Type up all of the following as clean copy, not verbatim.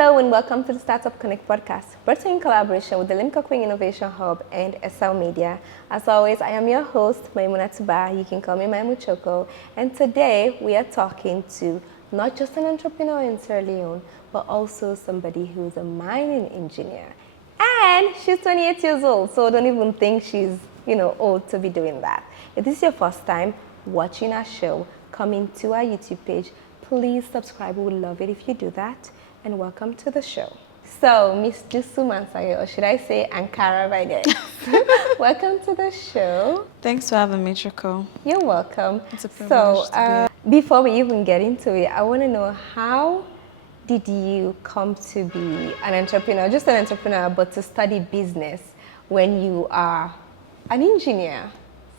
Hello and welcome to the Startup Connect podcast, brought to you in collaboration with the Limcoqueen Innovation Hub and SL Media. As always, I am your host, Maimuna Tuba. You can call me Maimu Choco. And today we are talking to not just an entrepreneur in Sierra Leone, but also somebody who's a mining engineer. And she's 28 years old, so don't even think she's, old to be doing that. If this is your first time watching our show, coming to our YouTube page, please subscribe. We would love it if you do that. And welcome to the show. So, Miss Dusu Mansaray, or should I say Ankara by then? Welcome to the show. Thanks for having me, Choco. You're welcome. It's a privilege to be here. Before we even get into it, I want to know, how did you come to be an entrepreneur, just an entrepreneur, but to study business when you are an engineer?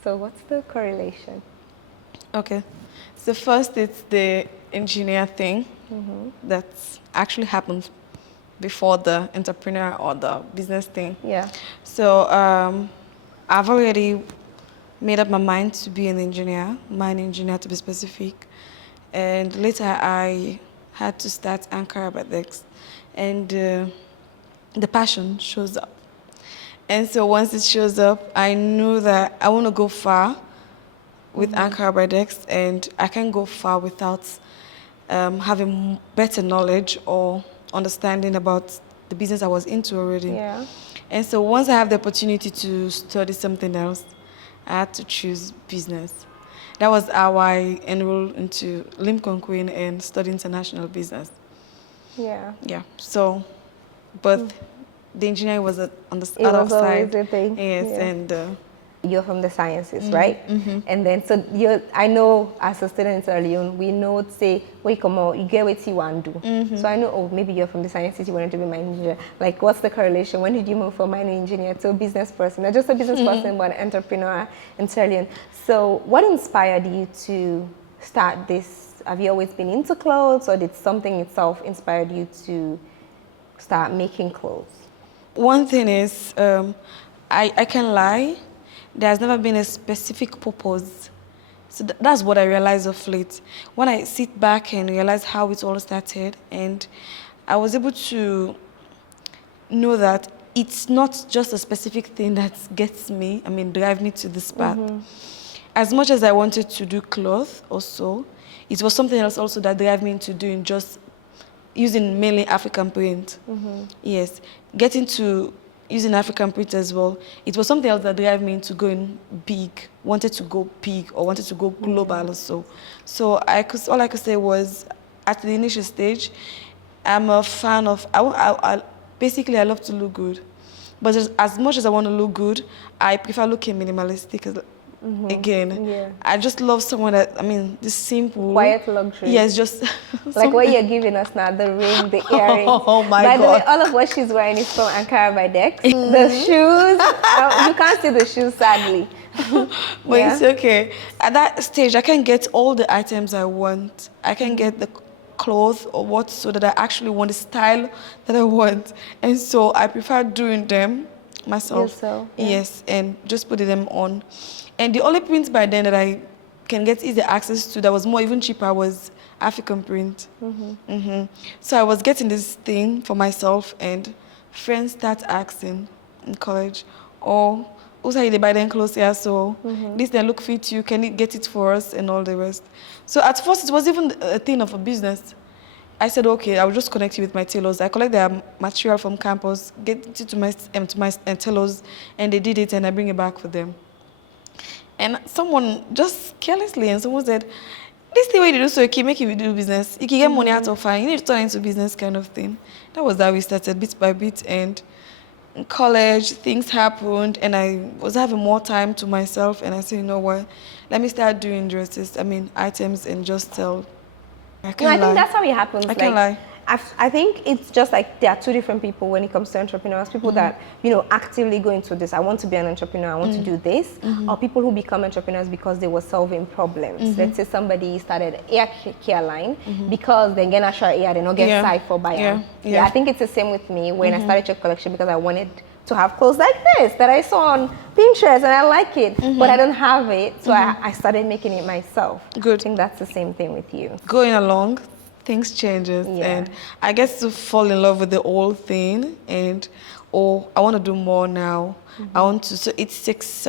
So what's the correlation? Okay. So first, it's the engineer thing that actually happened before the entrepreneur or the business thing. Yeah. So I've already made up my mind to be an engineer, mine engineer to be specific. And later I had to start Ankara by next. And the passion shows up. And so once it shows up, I knew that I want to go far with Ankara by Dex, and I can't go far without having better knowledge or understanding about the business I was into already. Yeah. And so once I have the opportunity to study something else, I had to choose business. That was how I enrolled into Limcoqueen and studied international business. Yeah. Yeah. So, but the engineering was on the It other was always side. the thing. Yes, Yeah. and You're from the sciences, right? And then, so I know as a student early on, we know, say, wait, come on, you get what you want to do. So I know, oh, maybe you're from the sciences, you wanted to be mining engineer. Like, what's the correlation? When did you move from mining engineer to a business person? Not just a business person, but an entrepreneur in Sierra Leone. So what inspired you to start this? Have you always been into clothes, or did something itself inspired you to start making clothes? one thing is, I can lie. There's never been a specific purpose. So that's what I realized of late. When I sit back and realize how it all started, and I was able to know that it's not just a specific thing that gets me, drive me to this path. As much as I wanted to do cloth also, it was something else also that drove me into doing just using mainly African print. Yes, getting to using African print as well. It was something else that drove me into going big, wanted to go big or wanted to go global also. So all I could say was, at the initial stage, I'm a fan of, basically I love to look good. But as much as I want to look good, I prefer looking minimalistic. Again, I just love someone that, this simple. Quiet luxury. Yes, just like what you're giving us now, the ring, the earrings. Oh my God. By the way, God. all of what she's wearing is from Ankara by Dex. The shoes, you can't see the shoes, sadly. But it's okay. At that stage, I can get all the items I want. I can get the clothes or what, so that I actually want the style that I want. And so I prefer doing them myself. Yourself, yeah. Yes, and just putting them on. And the only print by then that I can get easy access to that was more even cheaper was African print. So I was getting this thing for myself, and friends start asking in college, oh, also they buy them clothes here, so this they look fit you, can you get it for us, and all the rest. So at first it was even a thing of a business. I said, okay, I'll just connect you with my tailors. I collect their material from campus, get it to my tailors, and they did it, and I bring it back for them. And someone just carelessly, and someone said, this thing what you do, so you can make you do business. You can get money out of it. You need to turn it into business kind of thing. That was how we started, bit by bit. And in college, things happened, and I was having more time to myself. And I said, you know what? Let me start doing dresses, items, and just sell. I think that's how it happens. I can't lie. I think it's just like there are two different people when it comes to entrepreneurs. People that, actively go into this. I want to be an entrepreneur. I want to do this. Or people who become entrepreneurs because they were solving problems. Let's say somebody started air care line because they get natural air, they don't get sight for buyer. I think it's the same with me when I started your collection because I wanted to have clothes like this that I saw on Pinterest and I like it, but I don't have it. So I started making it myself. Good. I think that's the same thing with you. Going along, things changes, Yeah. and I get to fall in love with the old thing, and I want to do more now. I want to. So it takes,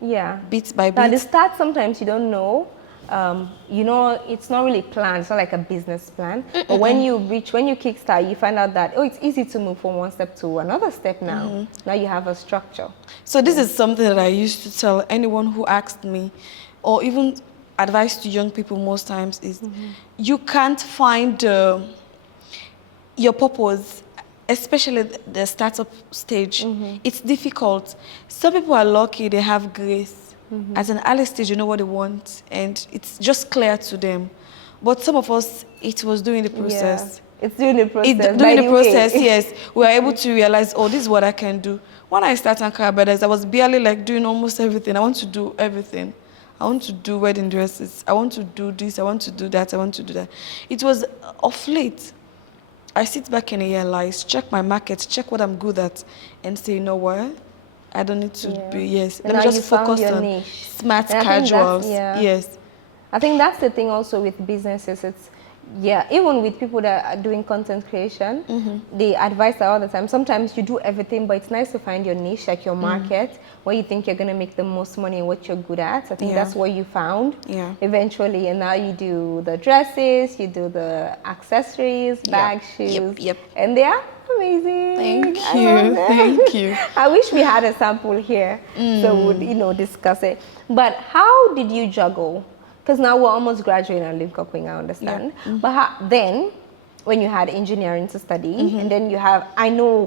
Yeah. bit by Now, the bit. start, sometimes you don't know. It's not really planned. It's not like a business plan. But when you kickstart, you find out that, it's easy to move from one step to another step now. Now you have a structure. So this is something that I used to tell anyone who asked me, or even advice to young people most times is, you can't find your purpose, especially the startup stage. It's difficult. Some people are lucky, they have grace. At an early stage, you know what they want, and it's just clear to them. But some of us, it was during the process. Yeah. It's during the process. During the way. process, yes, we were able to realize, this is what I can do. When I started Ankara Brothers, I was barely like doing almost everything. I want to do everything. I want to do wedding dresses. I want to do this. I want to do that. I want to do that. It was of late. I sit back and realize, check my market, check what I'm good at, and say, you know what? I don't need to be, yes. And Let me now just you found focus your on niche. smart And I think casuals. that's- Yes. I think that's the thing also with businesses. Even with people that are doing content creation, they advise that all the time. Sometimes you do everything, but it's nice to find your niche, like your market, where you think you're going to make the most money and what you're good at. I think that's what you found eventually. And now you do the dresses, you do the accessories, bags, shoes. Yep. And they are amazing. Thank I love you. them. Thank you. I wish we had a sample here so we would, discuss it. But how did you juggle? Because now we're almost graduating at Limca Queen, I understand. But then, when you had engineering to study, and then I know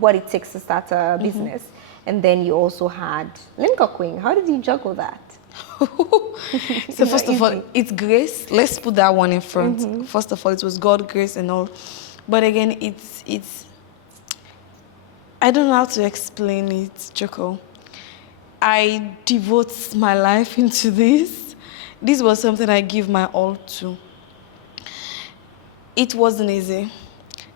what it takes to start a business, and then you also had Limca Queen. How did you juggle that? So first of all, it's grace. Let's put that one in front. First of all, it was God's grace and all. But again, it's I don't know how to explain it, Choco. I devote my life into this. This was something I give my all to. It wasn't easy.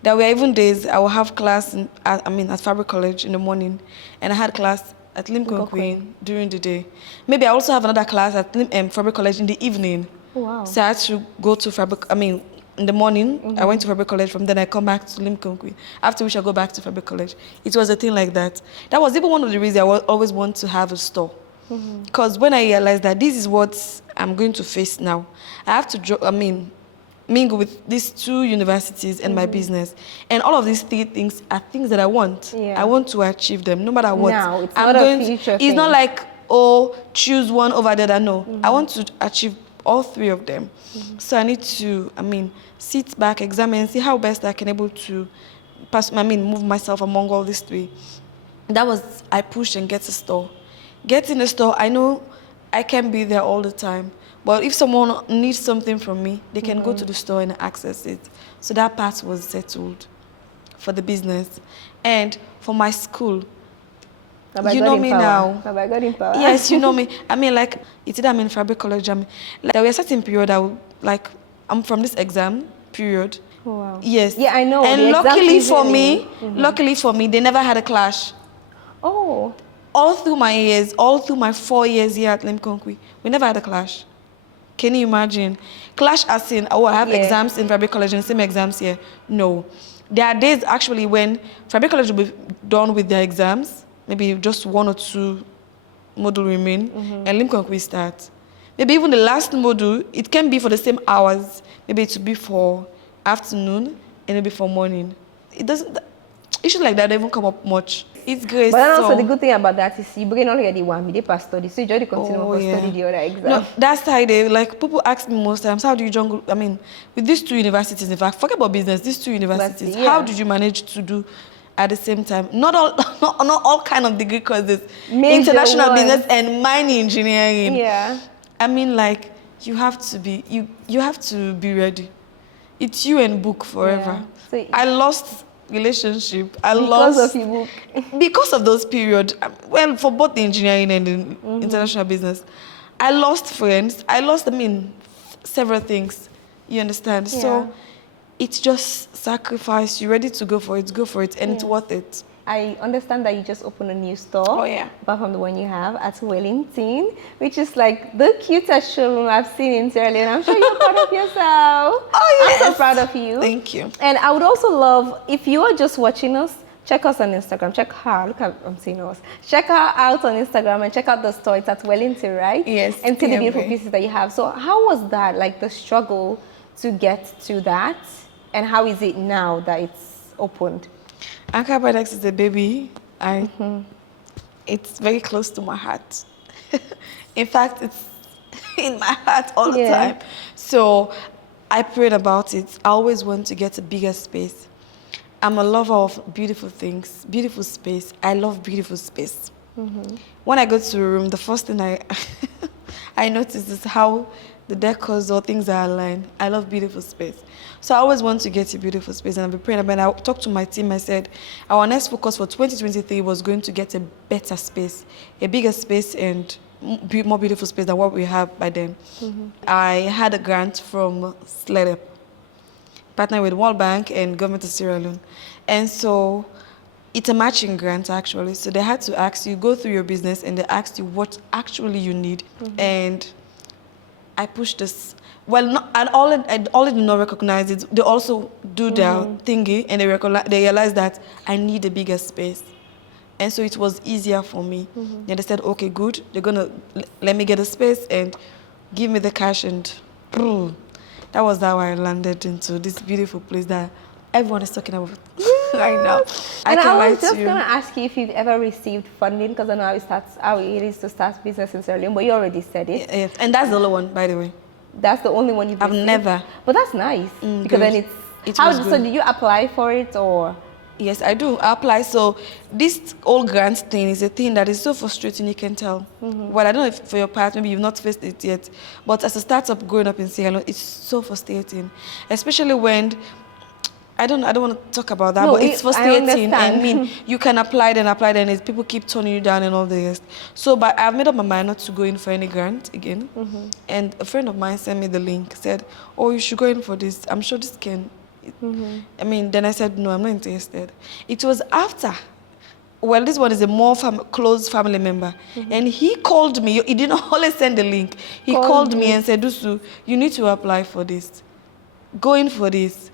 There were even days I would have class at Fabric College in the morning, and I had class at Limca Queen during the day. Maybe I also have another class at Fabric College in the evening. Oh, wow. So I had to go to in the morning, I went to Fabric College. From then I come back to Limca Queen. After which I go back to Fabric College. It was a thing like that. That was even one of the reasons I always want to have a store. Because when I realized that this is what I'm going to face now, I have to, mingle with these two universities and my business. And all of these three things are things that I want. Yeah. I want to achieve them, no matter what. Now, it's not a future thing. It's not like, choose one over the other. No, I want to achieve all three of them. So I need to, sit back, examine, see how best I can able to move myself among all these three. That was, I pushed and get a store. Get in the store, I know I can't be there all the time. But if someone needs something from me, they can go to the store and access it. So that part was settled for the business. And for my school, you know me now. Have I got in power? Yes, you know me. It's either I'm in Fabric College. There were a certain period I'm from this exam period. Oh, wow. Yes. Yeah, I know. And luckily for me, they never had a clash. Oh. All through my 4 years here at Limca Queen, we never had a clash. Can you imagine? Clash as in, I have exams in Fabric College and same exams here. No. There are days actually when Fabric College will be done with their exams, maybe just 1 or 2 modules remain, and Limca Queen start. Maybe even the last module, it can be for the same hours. Maybe it will be for afternoon and maybe for morning. Issues like that don't even come up much. It's great. But then also the good thing about that is you begin already one paper study, so you just continue to study the other exam. No, that's how people ask me most times, how do you juggle? With these two universities, in fact, forget about business. These two universities, how did you manage to do at the same time? Not all kind of degree courses. Major international ones. business and mining engineering. Yeah. You have to be ready. It's you and book forever. Yeah. So, I lost relationship. Because of your book. Because of those periods. Well, for both the engineering and the international business, I lost friends. I lost, several things. You understand? Yeah. So it's just sacrifice. You're ready to go for it, and it's worth it. I understand that you just opened a new store. Oh, yeah. Apart from the one you have at Wellington, which is like the cutest showroom I've seen in Sierra Leone. I'm sure you're proud of yourself. Oh, yes. I'm so proud of you. Thank you. And I would also love, if you are just watching us, check us on Instagram. Check her. Look at, I'm seeing us. Check her out on Instagram and check out the store. It's at Wellington, right? Yes. And see the yeah, beautiful right. pieces that you have. So how was that, like the struggle to get to that? And how is it now that it's opened? Ankara Products is a baby. It's very close to my heart. In fact, it's in my heart all the time. So I prayed about it. I always want to get a bigger space. I'm a lover of beautiful things, beautiful space. I love beautiful space. When I go to a room, the first thing I notice is how the decors or things are aligned. I love beautiful space. So I always want to get a beautiful space, and I've been praying about it. I talked to my team. I said our next focus for 2023 was going to get a better space, a bigger space, and more beautiful space than what we have by then. I had a grant from SLEDEP, partner with World Bank and Government of Sierra Leone. And so it's a matching grant, actually. So they had to ask you, go through your business, and they asked you what actually you need. And I pushed this. Well, and all did not recognize it. They also do their thingy, and they realize that I need a bigger space. And so it was easier for me. And they said, okay, good. They're going to let me get a space and give me the cash. And that was how I landed into this beautiful place that everyone is talking about right now. And I was just going to ask you if you've ever received funding, because I know how it is to start business in Sierra Leone, but you already said it. Yes. And that's the only one, by the way. That's the only one you've received? I've never. But that's nice, because good. then so did you apply for it, or? Yes, I do. I apply. So this whole grant thing is a thing that is so frustrating, you can tell. Well, I don't know if for your part, maybe you've not faced it yet, but as a startup growing up in Sierra Leone, it's so frustrating, especially when I don't want to talk about that, but it's frustrating. I mean, you can apply, and people keep turning you down and all the rest. So, but I've made up my mind not to go in for any grant again. And a friend of mine sent me the link, said, oh, you should go in for this. I'm sure this can. I mean, then I said, no, I'm not interested. It was after. Well, this one is a more close family member. And he called me. He didn't always send the link. He called me and said, Dusu, you need to apply for this. Go in for this.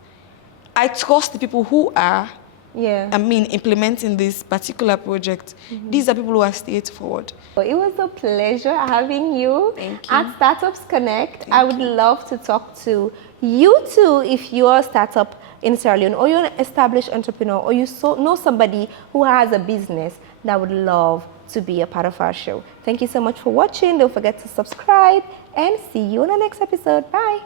I trust the people who are, implementing this particular project. These are people who are straightforward. It was a pleasure having you. Thank you. At Startups Connect. I would love to talk to you too if you're a startup in Sierra Leone, or you're an established entrepreneur, or you know somebody who has a business that would love to be a part of our show. Thank you so much for watching. Don't forget to subscribe, and see you in the next episode. Bye.